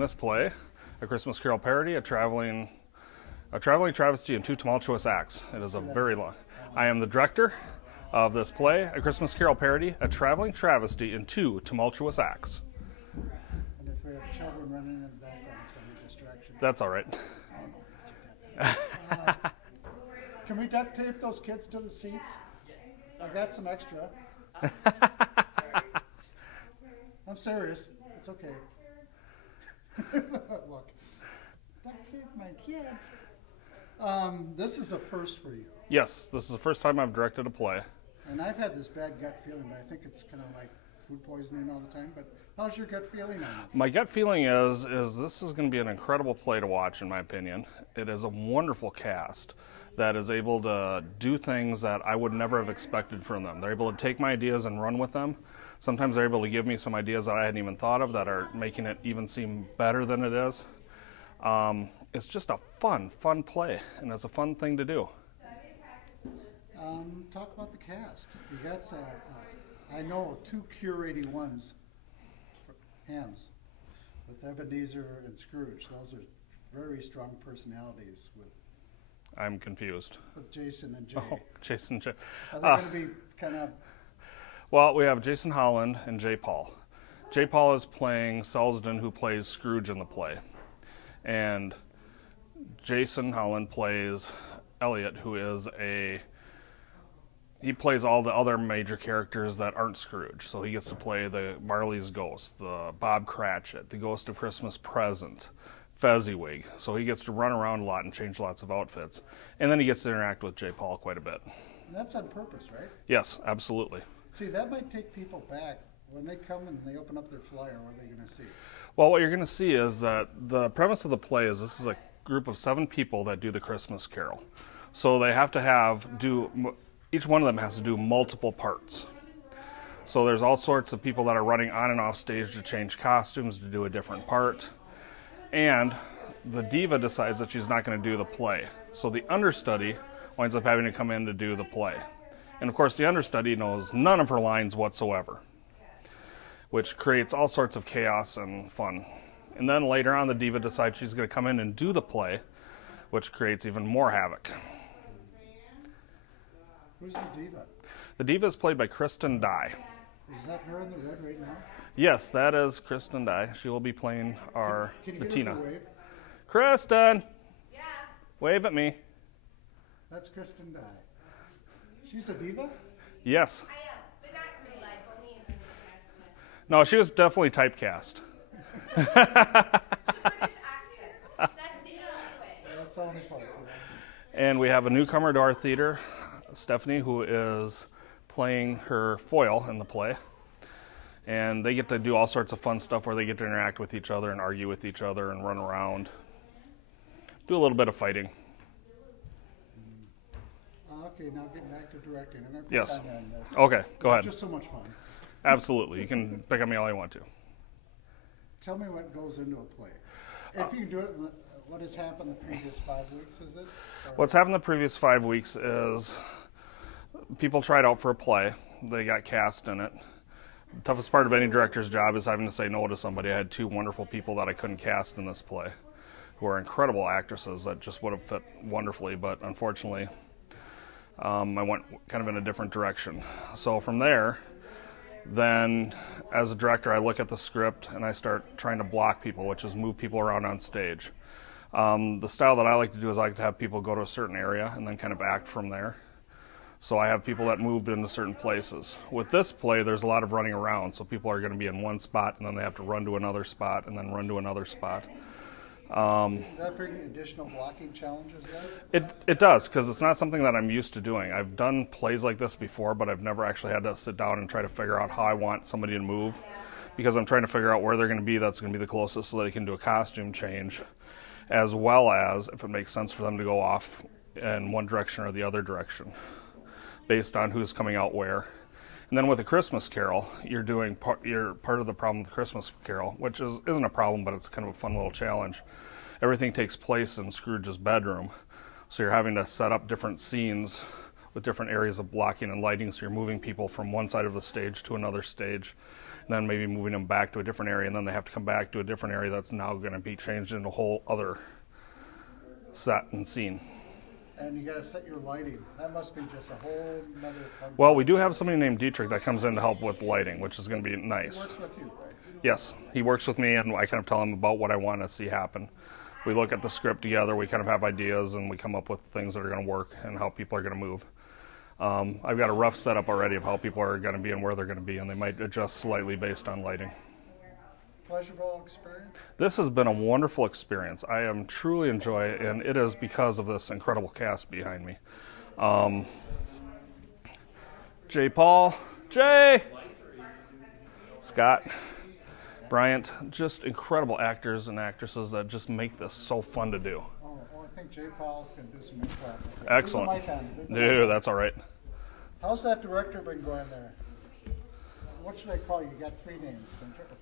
This play, A Christmas Carol parody, a traveling travesty in 2 tumultuous acts. It is a very long. I am the director of this play, A Christmas Carol parody, a traveling travesty in 2 tumultuous acts. And if we have children running in the background, it's going to be a distraction. That's all right. Can we duct tape those kids to the seats? I got some extra. I'm serious. It's okay. Look, duct tape my kids. This is a first for you. Yes, this is the first time I've directed a play. And I've had this bad gut feeling, but I think it's kind of like food poisoning all the time. But how's your gut feeling on this? My gut feeling is this is going to be an incredible play to watch, in my opinion. It is a wonderful cast that is able to do things that I would never have expected from them. They're able to take my ideas and run with them. Sometimes they're able to give me some ideas that I hadn't even thought of that are making it even seem better than it is. It's just a fun play, and it's a fun thing to do. Talk about the cast. You got, I know 2 curating ones, hams, with Ebenezer and Scrooge. Those are very strong personalities with. I'm confused. With Jason and Jay. Oh, Jason and Jay. Are they going to be kind of? Well, we have Jason Holland and Jay Paul. Jay Paul is playing Selsden, who plays Scrooge in the play. And Jason Holland plays Elliot, who is he plays all the other major characters that aren't Scrooge. So he gets to play the Marley's Ghost, the Bob Cratchit, the Ghost of Christmas Present, Fezziwig. So he gets to run around a lot and change lots of outfits. And then he gets to interact with Jay Paul quite a bit. And that's on purpose, right? Yes, absolutely. See, that might take people back. When they come and they open up their flyer, what are they going to see? Well, what you're going to see is that the premise of the play is this is a group of 7 people that do the Christmas Carol. So they have to each one of them has to do multiple parts. So there's all sorts of people that are running on and off stage to change costumes, to do a different part. And the diva decides that she's not going to do the play. So the understudy winds up having to come in to do the play. And of course the understudy knows none of her lines whatsoever, which creates all sorts of chaos and fun. And then later on the diva decides she's going to come in and do the play, which creates even more havoc. Who's the diva? The diva is played by Kristen Dye. Is that her in the red right now? Yes, that is Kristen Dye. She will be playing our Can you Bettina. give her a wave? Kristen! Yeah. Wave at me. That's Kristen Dye. She's a diva? Yes. I am, but not in real life, only in British accent. No, she was definitely typecast. It's a British accent. That's the only way. That's the only part. And we have a newcomer to our theater, Stephanie, who is playing her foil in the play. And they get to do all sorts of fun stuff where they get to interact with each other and argue with each other and run around. Do a little bit of fighting. Okay, now getting back to directing. I'm going to Yes. on this. Okay, go ahead. Just so much fun. Absolutely. You can pick on me all you want to. Tell me what goes into a play. If you can do it, what has happened the previous 5 weeks, is it? Or What's happened the previous 5 weeks is people tried out for a play. They got cast in it. The toughest part of any director's job is having to say no to somebody. I had 2 wonderful people that I couldn't cast in this play who are incredible actresses that just would have fit wonderfully, but unfortunately I went kind of in a different direction. So from there, then as a director, I look at the script and I start trying to block people, which is move people around on stage. The style that I like to do is I like to have people go to a certain area and then kind of act from there. So I have people that moved into certain places. With this play, there's a lot of running around, so people are going to be in one spot and then they have to run to another spot and then run to another spot. Does that bring additional blocking challenges then? It does, because it's not something that I'm used to doing. I've done plays like this before, but I've never actually had to sit down and try to figure out how I want somebody to move, because I'm trying to figure out where they're going to be that's going to be the closest so they can do a costume change, as well as if it makes sense for them to go off in one direction or the other direction, based on who's coming out where. And then with a Christmas Carol, you're part of the problem with the Christmas Carol, which isn't a problem, but it's kind of a fun little challenge. Everything takes place in Scrooge's bedroom, so you're having to set up different scenes with different areas of blocking and lighting, so you're moving people from one side of the stage to another stage. And then maybe moving them back to a different area, and then they have to come back to a different area that's now going to be changed into a whole other set and scene. And you got to set your lighting. That must be just a whole nother fun. Well, we do have somebody named Dietrich that comes in to help with lighting, which is going to be He nice. works with you, right? Yes, he works with me, and I kind of tell him about what I want to see happen. We look at the script together, we kind of have ideas, and we come up with things that are going to work and how people are going to move. I've got a rough setup already of how people are going to be and where they're going to be, and they might adjust slightly based on lighting. Pleasurable experience? This has been a wonderful experience. I am truly enjoying it, and it is because of this incredible cast behind me. Jay Paul, Jay, Scott, Bryant, just incredible actors and actresses that just make this so fun to do. Oh, well, I think Jay Powell's going to do some improv. Excellent. Leave the mic on. No, that's all right. How's that director been going there? What should I call you? You got 3 names.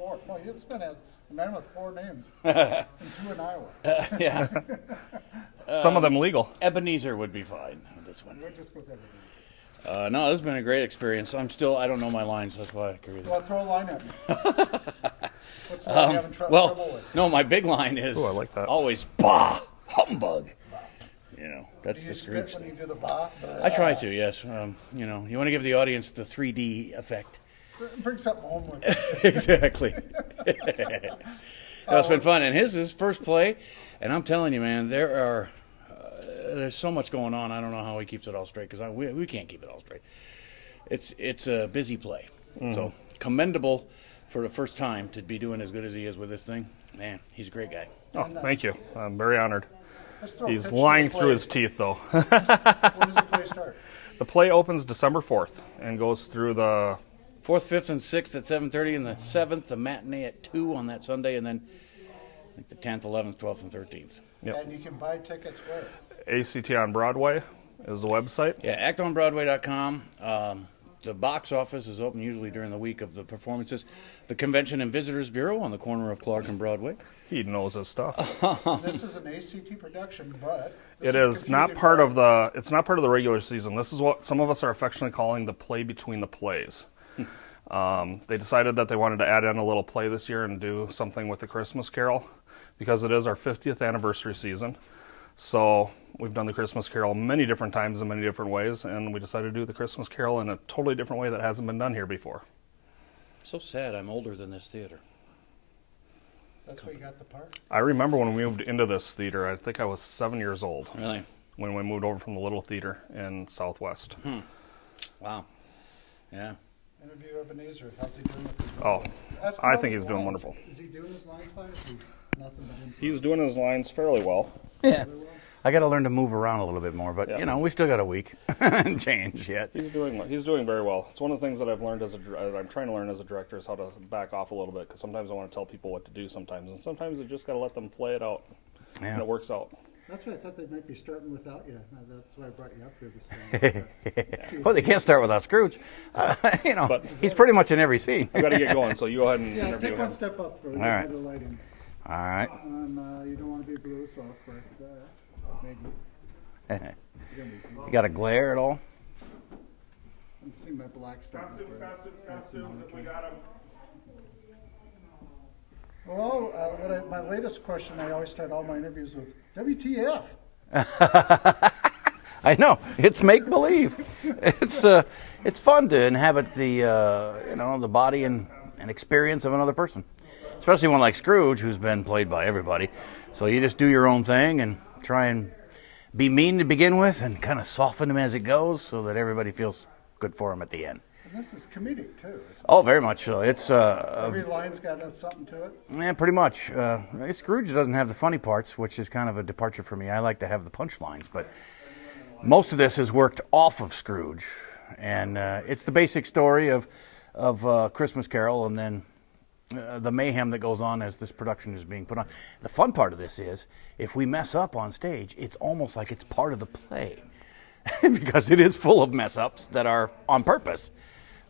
Or 4. No, it's been a man with 4 names. And 2 in Iowa. Yeah. Some of them legal. Ebenezer would be fine with this one. We'll just go with everything. No, this has been a great experience. I don't know my lines, that's why I agree with Well, throw a line at me. What's the one you're having trouble Well, with? no, my big line is Ooh, I like that. always, bah, humbug. You know, that's Do the you Scrooge spit when you thing. do the bah? I try to, yes. You know, you want to give the audience the 3D effect. Bring something home with you. Exactly. It's been fun, and his first play, and I'm telling you, man, there's so much going on. I don't know how he keeps it all straight because we can't keep it all straight. It's a busy play, so commendable for the first time to be doing as good as he is with this thing. Man, he's a great guy. Oh, thank you. I'm very honored. Let's throw a He's pitch to lying the play. through his teeth, though. When does the play start? The play opens December 4th and goes through the 4th, 5th, and 6th at 7:30, and the 7th, the matinee at 2 on that Sunday, and then I think the 10th, 11th, 12th, and 13th. Yep. And you can buy tickets where? ACT on Broadway is the website. Yeah, actonbroadway.com. The box office is open usually during the week of the performances. The Convention and Visitors Bureau on the corner of Clark and Broadway. He knows his stuff. This is an ACT production, but It is not part of the. It's not part of the regular season. This is what some of us are affectionately calling the play between the plays. They decided that they wanted to add in a little play this year and do something with the Christmas Carol because it is our 50th anniversary season. So we've done the Christmas Carol many different times in many different ways, and we decided to do the Christmas Carol in a totally different way that hasn't been done here before. So sad I'm older than this theater. That's why you got the part. I remember when we moved into this theater, I think I was 7 years old Really? when we moved over from the little theater in Southwest. Wow. Yeah. Interview Ebenezer. How's he doing with his Oh, Ask him I about think his he's doing lines. wonderful. Is he doing his lines fine? Is he nothing but improv? He's doing his lines fairly well. Yeah. I got to learn to move around a little bit more, but Yeah. you know, we still got a week and change yet. He's doing very well. It's one of the things that I've learned I'm trying to learn as a director is how to back off a little bit because sometimes I want to tell people what to do sometimes, and sometimes you just got to let them play it out, Yeah. and it works out. That's why I thought they might be starting without you. That's why I brought you up here this time. Well, they can't start without Scrooge. You know, But- he's pretty much in every scene. I've got to get going, so you go ahead and Yeah, interview take him. one step up for All right. the lighting. All right. And you don't want to be blue, so I'll correct that. Maybe. You're gonna be blue. You got a glare at all? I'm seeing my black starting to break. Well, my latest question, I always start all my interviews with, WTF? I know, it's make believe. It's fun to inhabit the the body and experience of another person, especially one like Scrooge, who's been played by everybody. So you just do your own thing and try and be mean to begin with, and kind of soften him as it goes, so that everybody feels good for him at the end. And this is comedic, too. Oh, very much so. It's Every line's got something to it. yeah, pretty much. Scrooge doesn't have the funny parts, which is kind of a departure for me. I like to have the punchlines, but most of this is worked off of Scrooge, and it's the basic story of Christmas Carol, and then the mayhem that goes on as this production is being put on. The fun part of this is, if we mess up on stage, it's almost like it's part of the play, because it is full of mess ups that are on purpose.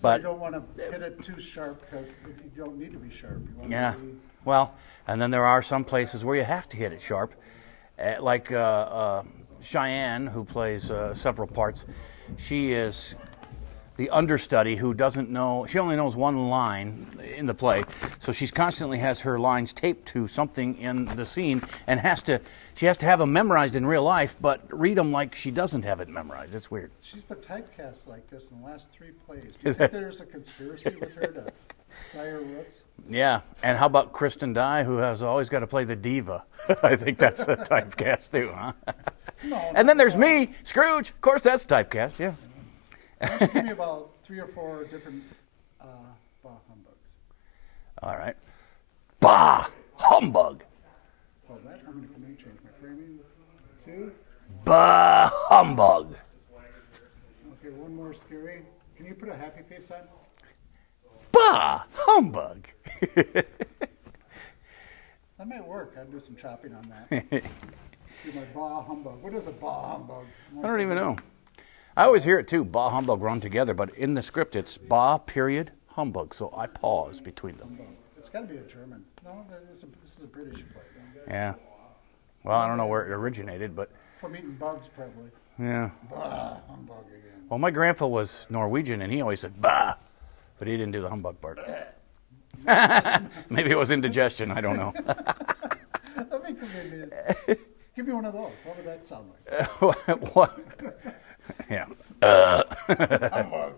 But But you don't want to hit it too sharp because you don't need to be sharp. You want yeah, to be, well, and then there are some places where you have to hit it sharp, like Cheyenne, who plays several parts. She is the understudy who doesn't know, she only knows one line in the play, so she's constantly has her lines taped to something in the scene and she has to have them memorized in real life, but read them like she doesn't have it memorized. It's weird. She's been typecast like this in the last 3 plays. Do you think there's a conspiracy with her to fly her roots? Yeah, and how about Kristen Dye, who has always got to play the diva? I think that's a typecast too, huh? No. And then there's me, Scrooge. Of course, that's typecast, yeah. Why don't you give me about 3 or 4 different bah humbugs? All right. Bah! Humbug! Well, that I'm going to change my framing. 2. Bah! Humbug! Okay, one more scary. Can you put a happy face on? Bah! Humbug! That might work. I'd do some chopping on that. Do my bah humbug. What is a bah humbug? I don't even know. I always hear it too, bah humbug run together, but in the script it's bah period humbug, so I pause between them. It's got to be a German. No, this is a British play. Yeah. Well, I don't know where it originated, but From eating bugs, probably. yeah. Bah humbug again. Well, my grandpa was Norwegian, and he always said bah, but he didn't do the humbug part. Maybe it was indigestion. I don't know. Let me come in. Give me one of those. What would that sound like? What? Yeah. Humbug.